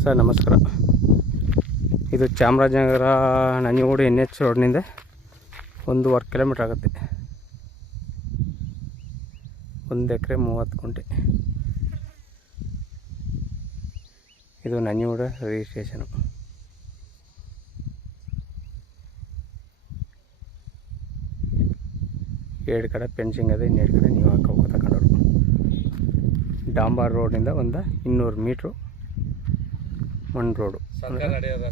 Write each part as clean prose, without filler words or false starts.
Sir ನಮಸ್ಕಾರ. ಇದು Chamarajanagar Nanjangud NH ರೋಡ್ನಿಂದ 1.5 kilometre ಆಗುತ್ತೆ. 1 ಎಕರೆ 30 ಗುಂಟೆ. ಇದು ನಂಜನಗೂಡು ರಿಜಿಸ್ಟ್ರೇಷನು. ಎರಡು ಕಡೆ ಫೆನ್ಸಿಂಗ್ ಅದೇ, ಇನ್ನೆರಡು ಕಡೆ ನೀವು ಹಾಕೋಬೇಕು ತಗೊಂಡವ್ರು. ಡಾಂಬಾರ್ ರೋಡಿಂದ ಒಂದು 200 ಮೀಟ್ರು ಮಣ್ಣು ರೋಡು,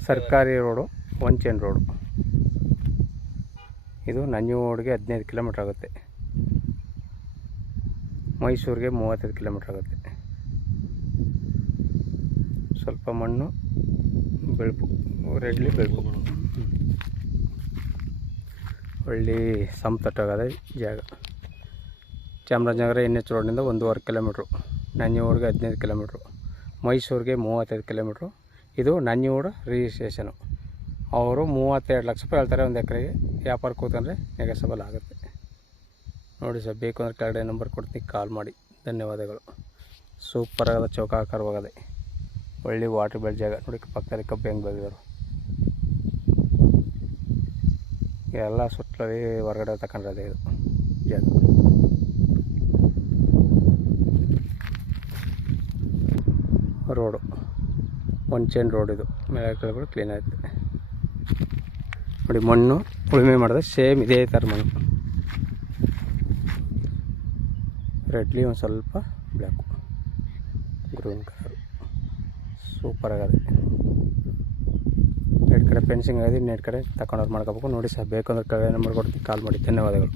ಸರ್ಕಾರಿ ರೋಡು, 1 ಚೈನ್ ರೋಡು. ಇದು ನಂಜನಗೂಡಿಗೆ 15 ಕಿಲೋಮೀಟ್ರ್ ಆಗುತ್ತೆ. ಮೈಸೂರಿಗೆ 35 ಕಿಲೋಮೀಟ್ರ್ ಆಗುತ್ತೆ. ಸ್ವಲ್ಪ ಮಣ್ಣು ಬೆಳಪು, ರೆಡ್ಲಿ ಬೆಳಪು, ಒಳ್ಳೆ ಸಮತಟ್ಟಾಗದೆ ಜಾಗ. ಚಾಮರಾಜನಗರ NH ರೋಡ್ನಿಂದ 1.5 ಕಿಲೋಮೀಟ್ರು, ನಂಜನಗೂಡಿಗೆ 15 ಕಿಲೋಮೀಟ್ರು, ಮೈಸೂರಿಗೆ 35 ಕಿಲೋಮೀಟ್ರು. ಇದು ನಂಜನಗೂಡು ರಿಜಿಸ್ಟ್ರೇಷನು. ಅವರು 32 ಲಕ್ಷ ರೂಪಾಯಿ ಹೇಳ್ತಾರೆ ಒಂದು ಎಕರೆಗೆ. ವ್ಯಾಪಾರ ಕೂತಂದರೆ ನೆಗೆಸಬಲ್ ಆಗುತ್ತೆ. ನೋಡಿ ಸರ್, ಬೇಕು ಅಂದರೆ ಕೆಳಗಡೆ ನಂಬರ್ ಕೊಡ್ತೀನಿ, ಕಾಲ್ ಮಾಡಿ. ಧನ್ಯವಾದಗಳು. ಸೂಪರ್ ಆಗದ, ಚೌಕಾಕಾರವಾಗದೆ, ಒಳ್ಳೆ ವಾಟರ್ ಬೆಳೆ ಜಾಗ. ನೋಡಿ ಪಕ್ಕದಲ್ಲಿ ಕಬ್ಬು ಹೆಂಗೆ ಬೆಳೆದರು. ಎಲ್ಲ ಸುತ್ತಲೇ ಹೊರಗಡೆ ತಗೊಂಡ್ರದೆ ಇದು ಜಾಗ. Road 1 chain road. ಇದು ಮೇಲೆ ಕೆಳಗಡೆ ಕ್ಲೀನ್ ಆಗುತ್ತೆ. ನೋಡಿ ಮಣ್ಣು ಉಳುಮೆ ಮಾಡಿದ್ರೆ ಸೇಮ್ ಇದೇ ಥರ ಮಣ್ಣು. ರೆಡ್ಲಿ ಒಂದು ಸ್ವಲ್ಪ ಬ್ಲ್ಯಾಕು, ಗ್ರೀನ್ ಕಲರು, ಸೂಪರ್ ಆಗದೆ. ಎರಡು ಕಡೆ ಫೆನ್ಸಿಂಗ್ ಆಗಿದೆ, ಇನ್ನೆರಡು ಕಡೆ ತಗೊಂಡವ್ರು ಮಾಡ್ಕೋಬೇಕು. ನೋಡಿ ಸರ್, ಬೇಕು ಅಂದ್ರೆ ಕೆಳಗಡೆ ನಂಬರ್ ಕೊಡ್ತೀನಿ, ಕಾಲ್ ಮಾಡಿ. ಧನ್ಯವಾದಗಳು.